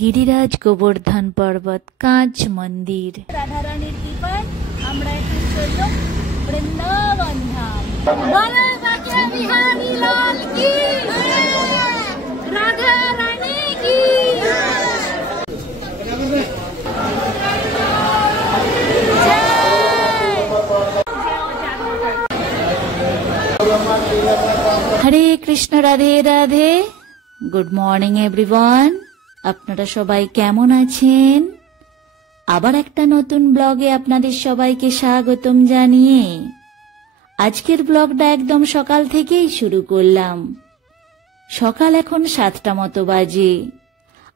গিরিরাজ গোবর্ধন পর্বত কাঁচ মন্দির। রাধারানীর কৃপায় আমরা এখন চললাম বৃন্দাবন ধাম। বলো বাকে বিহারী লাল কি, রাধা রানী কি। Hare Krishna, Radhe Radhe. Good morning everyone, আপনারা সবাই কেমন আছেন? আবার একটা নতুন ব্লগে আপনাদের সবাইকে স্বাগতম জানিয়ে আজকের ব্লগটা একদম সকাল থেকেই শুরু করলাম। সকাল এখন 7টা মতো বাজে।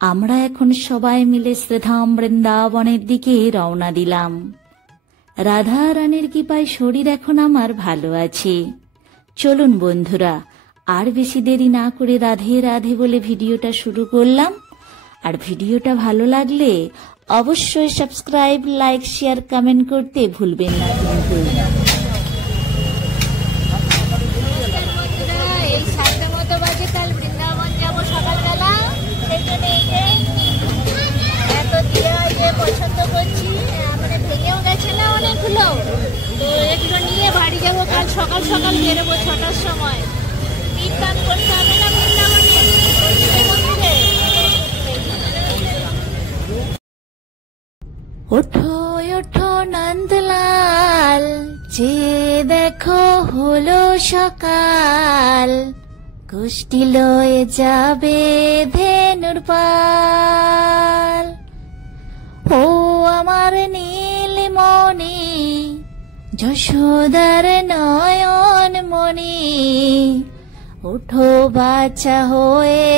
আমরা এখন সবাই মিলে শ্রীধাম বৃন্দাবনের দিকে রওনা দিলাম। রাধা রানীর কৃপায় শরীর এখন আমার ভালো আছে। চলুন বন্ধুরা, আর বেশি দেরি না করে রাধে রাধে বলে ভিডিওটা শুরু করলাম। আর ভিডিওটা ভালো লাগলে অবশ্যই সাবস্ক্রাইব, লাইক, শেয়ার, কমেন্ট করতে ভুলবেন না কিন্তু। এই 7টা মতো বাজে, কাল বৃন্দাবন যাবো সকালবেলা। সেই জন্য এই যে এত দিয়ে যে পছন্দ করছি, মানে ভেঙেও গেছে না অনেকগুলো, তো এগুলো নিয়ে বাড়ি যাবো। কাল সকাল সকাল বেরোবো 6টার সময়। কীর্তন করতে হবে না বৃন্দাবনে। ওঠো ওঠো নন্দলাল, যে দেখো হলো সকাল, কুষ্টি লয়ে যাবে ধেনুর পাল। ও আমার নীলমণি, যশোদার নয়ন মণি, ওঠো বাচ্চা হয়ে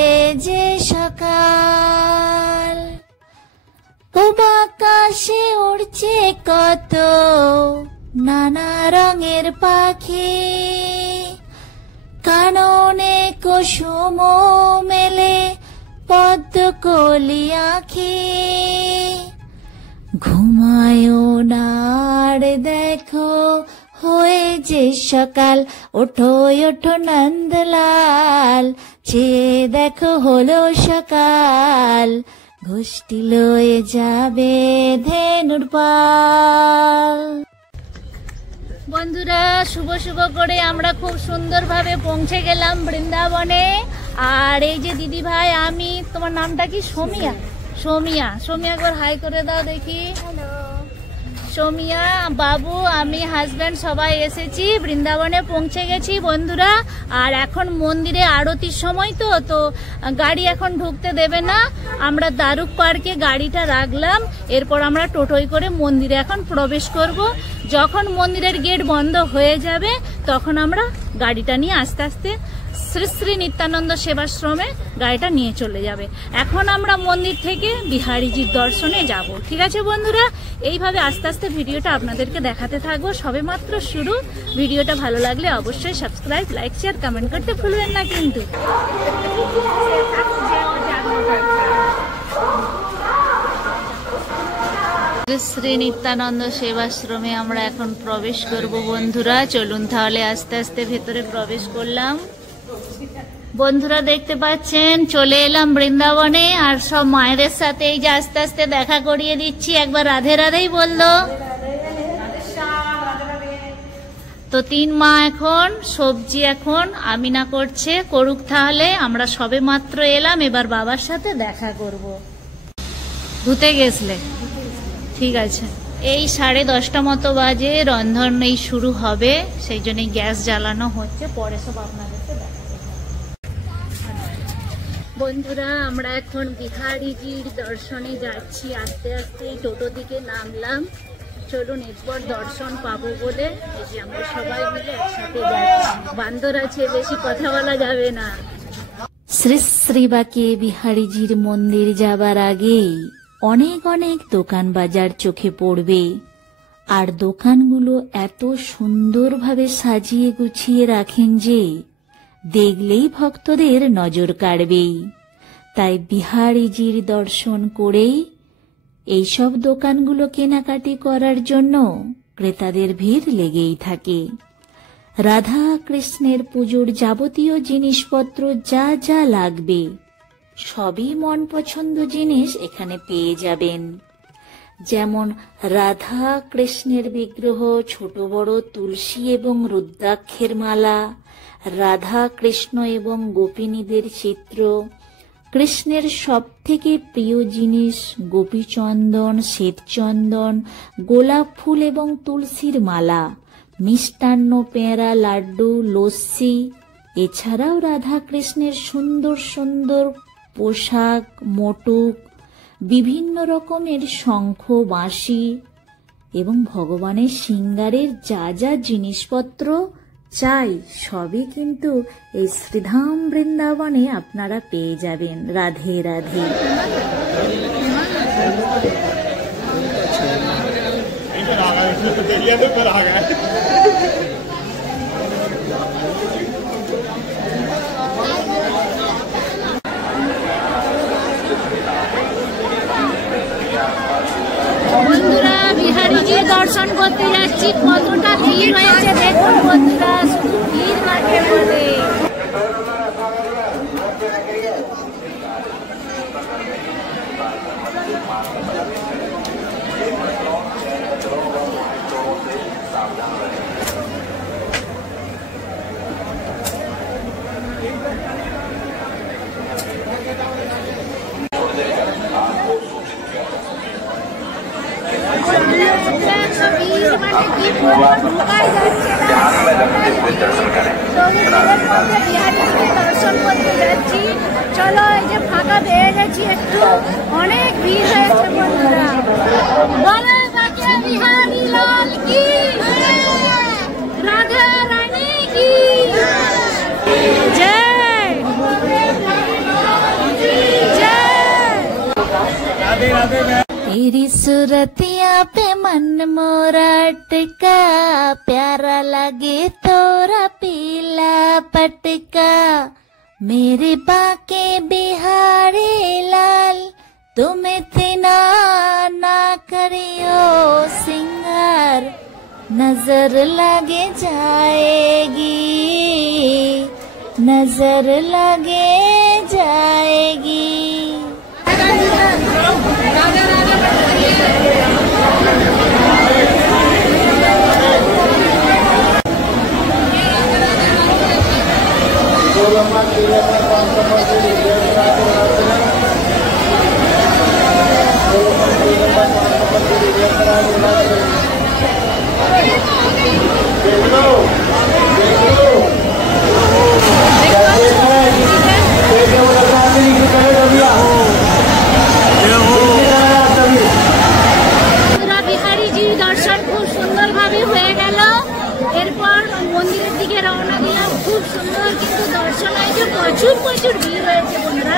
যে সকাল। আকাশে উড়ছে কত নানা রঙের পাখি, কাননে কুসুম মেলে পদ্মকলি আঁখি। ঘুমায়ও না আর দেখো হয়ে যে সকাল, ওঠো ওঠো নন্দলাল, যে দেখো হলো সকাল, গোষ্ঠী লয়ে যাবে ধেনুর পাল। বন্ধুরা, শুভ শুভ করে আমরা খুব সুন্দরভাবে পৌঁছে গেলাম বৃন্দাবনে। আর এই যে দিদি ভাই, আমি, তোমার নামটা কি? সোমিয়া। সোমিয়া, সোমিয়া একবার হাই করে দাও দেখি। হ্যালো সোমিয়া, বাবু, আমি, হাজব্যান্ড সবাই এসেছি, বৃন্দাবনে পৌঁছে গেছি বন্ধুরা। আর এখন মন্দিরে আরতির সময় তো গাড়ি এখন ঢুকতে দেবে না। আমরা দারুক পার্কে গাড়িটা রাখলাম, এরপর আমরা টোটোয় করে মন্দিরে এখন প্রবেশ করব। যখন মন্দিরের গেট বন্ধ হয়ে যাবে তখন আমরা গাড়িটা নিয়ে আস্তে আস্তে শ্রী শ্রী নিত্যানন্দ সেবাশ্রমে গাড়িটা নিয়ে চলে যাবে। এখন আমরা মন্দির থেকে বিহারীজির দর্শনে যাব। ঠিক আছে বন্ধুরা, এইভাবে আস্তে আস্তে ভিডিওটা আপনাদেরকে দেখাতে থাকবো। সবে মাত্র শুরু। ভিডিওটা ভালো লাগলে অবশ্যই সাবস্ক্রাইব, লাইক, শেয়ার, কমেন্ট করতে ভুলবেন না কিন্তু। শ্রী নিত্যানন্দ সেবাশ্রমে আমরা এখন প্রবেশ করব বন্ধুরা। চলুন তাহলে আস্তে আস্তে ভেতরে প্রবেশ করলাম। বন্ধুরা দেখতে পাচ্ছেন চলে এলাম বৃন্দাবনে। আর সব মায়েদের সাথে এই যে আস্তে আস্তে দেখা করিয়ে দিচ্ছি। একবার রাধে রাধেই বললো তো 3 মা এখন সবজি এখন আমিনা করছে, করুক তাহলে। আমরা সবে মাত্র এলাম, এবার বাবার সাথে দেখা করব। ধুতে গেছলে? ঠিক আছে। এই 10:30 মতো বাজে, রন্ধন এই শুরু হবে, সেই জন্য গ্যাস জ্বালানো হচ্ছে। পরে সব আপনাদেরকে দেখাবো। বন্ধুরা, আমরা এখন বিহারীজির দর্শনে যাচ্ছি। আস্তে আস্তে টোটো দিকে নামলাম। চলুন, এরপর দর্শন পাবো বলে এই যে আমরা সবাই মিলে একসাথে যাচ্ছি। বান্দর আছে, বেশি কথা বলা যাবে না। শ্রী শ্রী বাকে বিহারীজির মন্দির যাবার আগেই অনেক অনেক দোকান বাজার চোখে পড়বে। আর দোকানগুলো এত সুন্দরভাবে সাজিয়ে গুছিয়ে রাখেন যে দেখলেই ভক্তদের নজর কাড়বেই। তাই বিহারীজির দর্শন করেই এইসব দোকানগুলো কেনাকাটি করার জন্য ক্রেতাদের ভিড় লেগেই থাকে। রাধা কৃষ্ণের পুজোর যাবতীয় জিনিসপত্র যা যা লাগবে সবই মন পছন্দ জিনিস এখানে পেয়ে যাবেন। যেমন রাধা কৃষ্ণের বিগ্রহ, ছোট বড় তুলসী এবং রুদ্রাক্ষের মালা, রাধা কৃষ্ণ এবং গোপিনীদের চিত্র, কৃষ্ণের সব থেকে প্রিয় জিনিস গোপীচন্দন, শ্বেতচন্দন, গোলাপ ফুল এবং তুলসীর মালা, মিষ্টান্ন, পেঁড়া, লাড্ডু, লস্যি। এছাড়াও রাধা কৃষ্ণের সুন্দর সুন্দর পোশাক, মোটক, বিভিন্ন রকমের শঙ্খ, বাঁশি এবং ভগবানের শৃঙ্গারের যা যা জিনিসপত্র চাই সবই কিন্তু এই শ্রীধাম বৃন্দাবনে আপনারা পেয়ে যাবেন। রাধে রাধে। বন্ধুরা বিহারীজির দর্শন করতে যাচ্ছি, কতটা ভিড় হয়েছে দেখুন বন্ধুরা, শুধু ভিড় মাঠে পড়ে। দর্শন করতে যাচ্ছি, চলো এই যে ফাঁকা পেয়ে গেছি, একটু অনেক ভিড় হয়েছে বন্ধুরা। বলো বাঁকে বিহারী লাল কি, রাধা রানী কি জয় জয়। तेरी सूरतिया पे मन मोरा टिका, प्यारा लगे तोरा पीला पटका, मेरे बाके बिहारी लाल, तुम इतना ना करियो सिंगार, नजर लगे जाएगी, नजर लगे जाएगी। বিহারীজির দর্শন খুব সুন্দর ভাবে হয়ে গেল, এরপর মন্দিরের দিকে রওনা দিলাম। খুব সুন্দর কিন্তু দর্শন হয়েছে, প্রচুর প্রচুর ভিড় হয়েছে বন্ধুরা।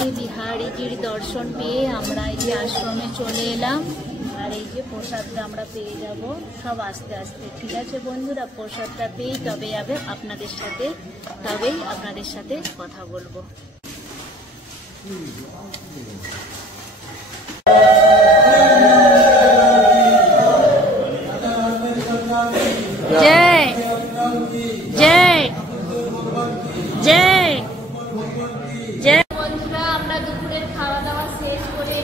এই বিহারীজির দর্শন পেয়ে আমরা এই যে আশ্রমে চলে এলাম, আর এই যে প্রসাদটা আমরা পেয়ে যাব সব আস্তে আস্তে। ঠিক আছে বন্ধুরা, প্রসাদটা পেয়ে তবেই আপনাদের সাথে কথা বলবো। জয় জয় জয় জয়। বন্ধুরা আমরা দুপুরের খাওয়া দাওয়া শেষ করে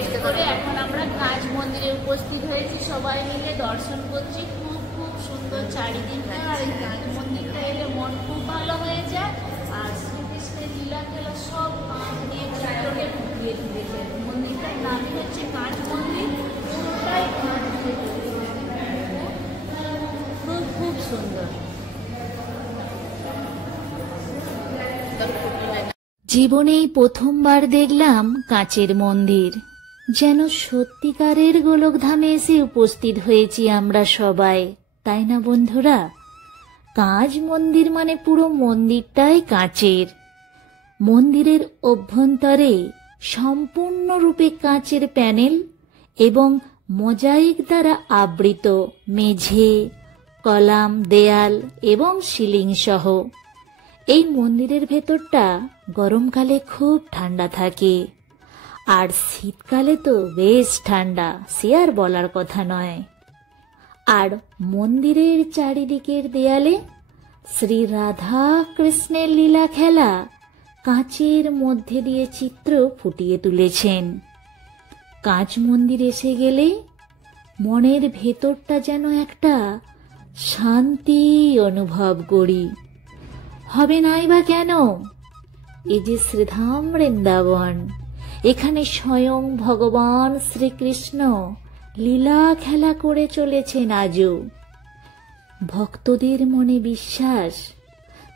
একটু করে এখন আমরা কাজ মন্দিরে উপস্থিত হয়েছি, সবাই মিলে দর্শন করছি। খুব খুব সুন্দর চারিদিকটা, আর এই কাজ মন্দিরটা এলে মন খুব ভালো হয়ে যায়। আর শ্রীকৃষ্ণের লীলা খেলা সব কাজ নিয়ে চিত্রকে ফুটিয়ে তুলেছে। মন্দিরটার নামই হচ্ছে কাজ মন্দির, পুরোটাই কাজ দিয়ে খুব খুব সুন্দর। জীবনেই প্রথমবার দেখলাম কাচের মন্দির, যেন সত্যিকারের গোলকধামে এসে উপস্থিত হয়েছি আমরা সবাই, তাই না বন্ধুরা? কাঁচ মন্দির মানে পুরো মন্দিরটাই কাচের। মন্দিরের অভ্যন্তরে সম্পূর্ণরূপে কাচের প্যানেল এবং মোজাইক দ্বারা আবৃত মেঝে, কলাম, দেয়াল এবং সিলিং সহ। এই মন্দিরের ভেতরটা গরমকালে খুব ঠান্ডা থাকে, আর শীতকালে তো বেশ ঠান্ডা, সে আর বলার কথা নয়। আর মন্দিরের চারিদিকের দেয়ালে শ্রী রাধা কৃষ্ণের লীলা খেলা কাঁচের মধ্যে দিয়ে চিত্র ফুটিয়ে তুলেছেন। কাঁচ মন্দির এসে গেলে মনের ভেতরটা যেন একটা শান্তি অনুভব করি। হবে নাই বা কেন? এই যে শ্রীধাম বৃন্দাবন, এখানে স্বয়ং ভগবান শ্রীকৃষ্ণ লীলা খেলা করে চলেছেন আজও। ভক্তদের মনে বিশ্বাস,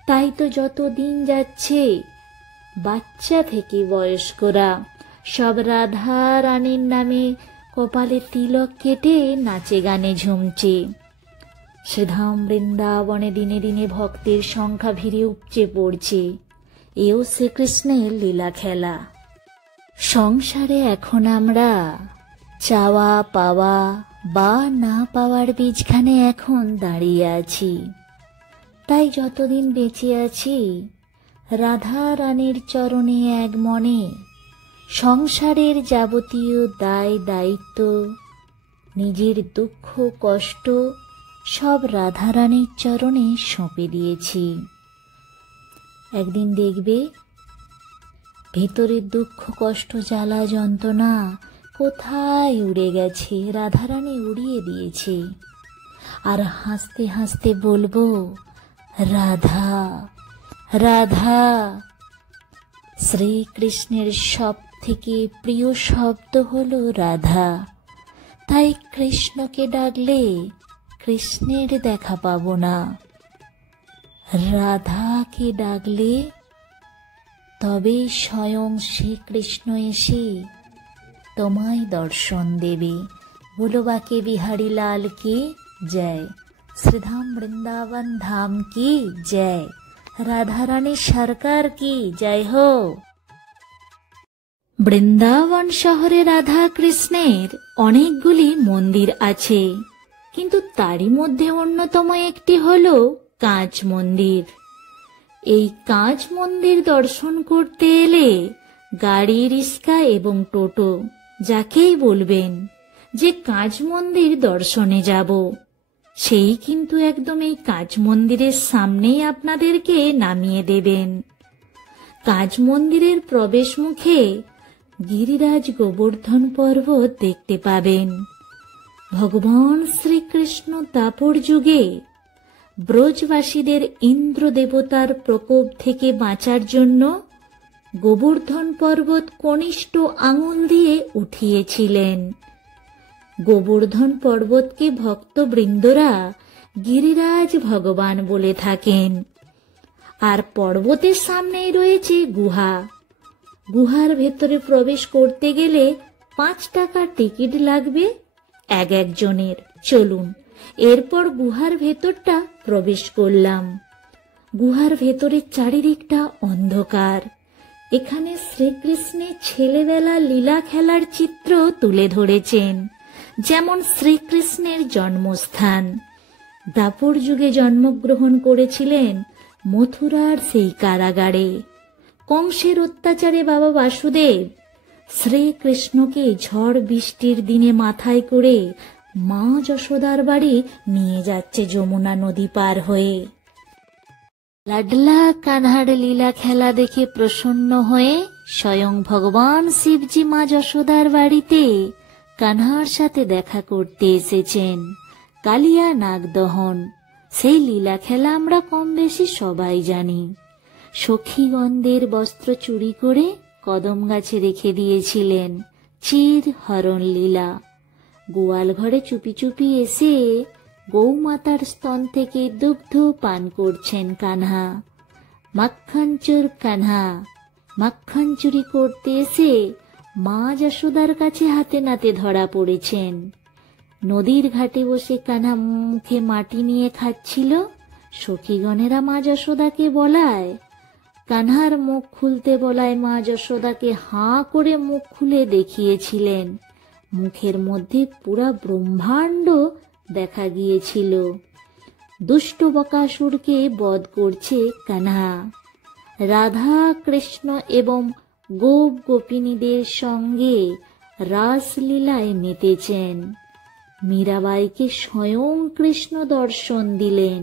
তাই তো যত দিন যাচ্ছে বাচ্চা থেকে বয়স্করা সব রাধা রানীর নামে কপালে তিলক কেটে নাচে গানে ঝুমছে। শ্রীধাম বৃন্দাবনে দিনে দিনে ভক্তের সংখ্যা ভিড়ে উপচে পড়ছে। এও শ্রীকৃষ্ণের লীলা খেলা। সংসারে এখন আমরা চাওয়া পাওয়া বা না পাওয়ার বীজখানে এখন দাঁড়িয়ে আছি। তাই যতদিন বেঁচে আছি রাধা রানীর চরণে এক মনে সংসারের যাবতীয় দায় দায়িত্ব, নিজের দুঃখ কষ্ট সব রাধা রানীর চরণে সঁপে দিয়েছি। একদিন দেখবে ভেতরের দুঃখ কষ্ট জ্বালা যন্ত্রণা কোথায় উড়ে গেছে, রাধারানী উড়িয়ে দিয়েছে। আর হাসতে হাসতে বলবো, রাধা রাধা। শ্রীকৃষ্ণের সব থেকে প্রিয় শব্দ হলো রাধা। তাই কৃষ্ণকে ডাকলে কৃষ্ণের দেখা পাবো না, রাধাকে ডাকলে তবে স্বয়ং শ্রীকৃষ্ণ এসে তোমায় দর্শন দেবে। बोलो बाके बिहारी लाल की जय, श्रीधाम वृंदावन धाम की जय, राधा रानी सरकार की जय हो। বৃন্দাবন শহরে রাধা কৃষ্ণের অনেকগুলি মন্দির আছে, কিন্তু তারই মধ্যে অন্যতম একটি হলো কাঁচ মন্দির। এই কাঁচ মন্দির দর্শন করতে এলে গাড়ি, রিক্সা এবং টোটো যাকেই বলবেন যে কাঁচ মন্দির দর্শনে যাব, সেই কিন্তু একদম এই কাঁচ মন্দিরের সামনেই আপনাদেরকে নামিয়ে দেবেন। কাঁচ মন্দিরের প্রবেশ মুখে গিরিরাজ গোবর্ধন পর্বত দেখতে পাবেন। ভগবান শ্রীকৃষ্ণ দাপর যুগে ব্রজবাসীদের ইন্দ্র দেবতার প্রকোপ থেকে বাঁচার জন্য গোবর্ধন পর্বত কনিষ্ঠ আঙুল দিয়ে উঠিয়েছিলেন। গোবর্ধন পর্বতকে ভক্তবৃন্দরা গিরিরাজ ভগবান বলে থাকেন। আর পর্বতের সামনেই রয়েছে গুহা। গুহার ভেতরে প্রবেশ করতে গেলে 5 টাকার টিকিট লাগবে এক একজনের। চলুন এরপর গুহার ভেতরটা প্রবেশ করলাম। গুহার ভেতরের চারিদিকটা অন্ধকার। এখানে শ্রীকৃষ্ণের ছেলেবেলা লীলা খেলার চিত্র তুলে ধরেছেন, যেমন শ্রীকৃষ্ণের জন্মস্থান। দাপর যুগে জন্মগ্রহণ করেছিলেন মথুরার সেই কারাগারে। কংসের অত্যাচারে বাবা বাসুদেব শ্রীকৃষ্ণকে ঝড় বৃষ্টির দিনে মাথায় করে মা যশোদার বাড়ি নিয়ে যাচ্ছে যমুনা নদী পার হয়ে। লাডলা কানহার লীলা খেলা দেখে প্রসন্ন হয়ে স্বয়ং ভগবান শিবজি মা যশোদার বাড়িতে কানহার সাথে দেখা করতে এসেছেন। কালিয়া নাগদহন, সেই লীলা খেলা আমরা কম বেশি সবাই জানি। সখীগণদের বস্ত্র চুরি করে কদম গাছে রেখে দিয়েছিলেন, চির হরণ লীলা। গোয়াল ঘরে চুপি চুপি এসে গৌমাতার স্তন থেকে দুগ্ধ পান করছেন কানহা। মাখন চোর কানহা, মাখন চুরি করতে এসে মা যশোদার কাছে হাতে নাতে ধরা পড়েছেন। নদীর ঘাটে বসে কানহা মুখে মাটি নিয়ে খাচ্ছিল। সখীগণেরা মা যশোদাকে বলায়, কানহার মুখ খুলতে বলায় মা যশোদাকে হাঁ করে মুখ খুলে দেখিয়েছিলেন। মুখের মধ্যে পুরা ব্রহ্মাণ্ড দেখা গিয়েছিল। দুষ্ট বকাসুরকে বধ করছে কানহা। রাধা কৃষ্ণ এবং গোপ গোপিনীদের সঙ্গে রাসলীলায় মেতেছেন। মীরাবাইকে স্বয়ং কৃষ্ণ দর্শন দিলেন।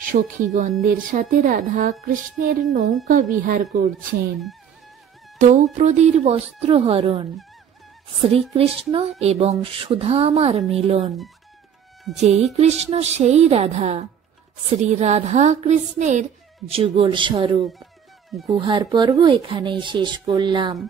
সখীগণদের সাথে রাধা কৃষ্ণের নৌকা বিহার করছেন। দ্রৌপদীর বস্ত্রহরণ, শ্রীকৃষ্ণ এবং সুধামার মিলন। যেই কৃষ্ণ সেই রাধা, শ্রী রাধা কৃষ্ণের যুগল স্বরূপ। গুহার পর্ব এখানেই শেষ করলাম।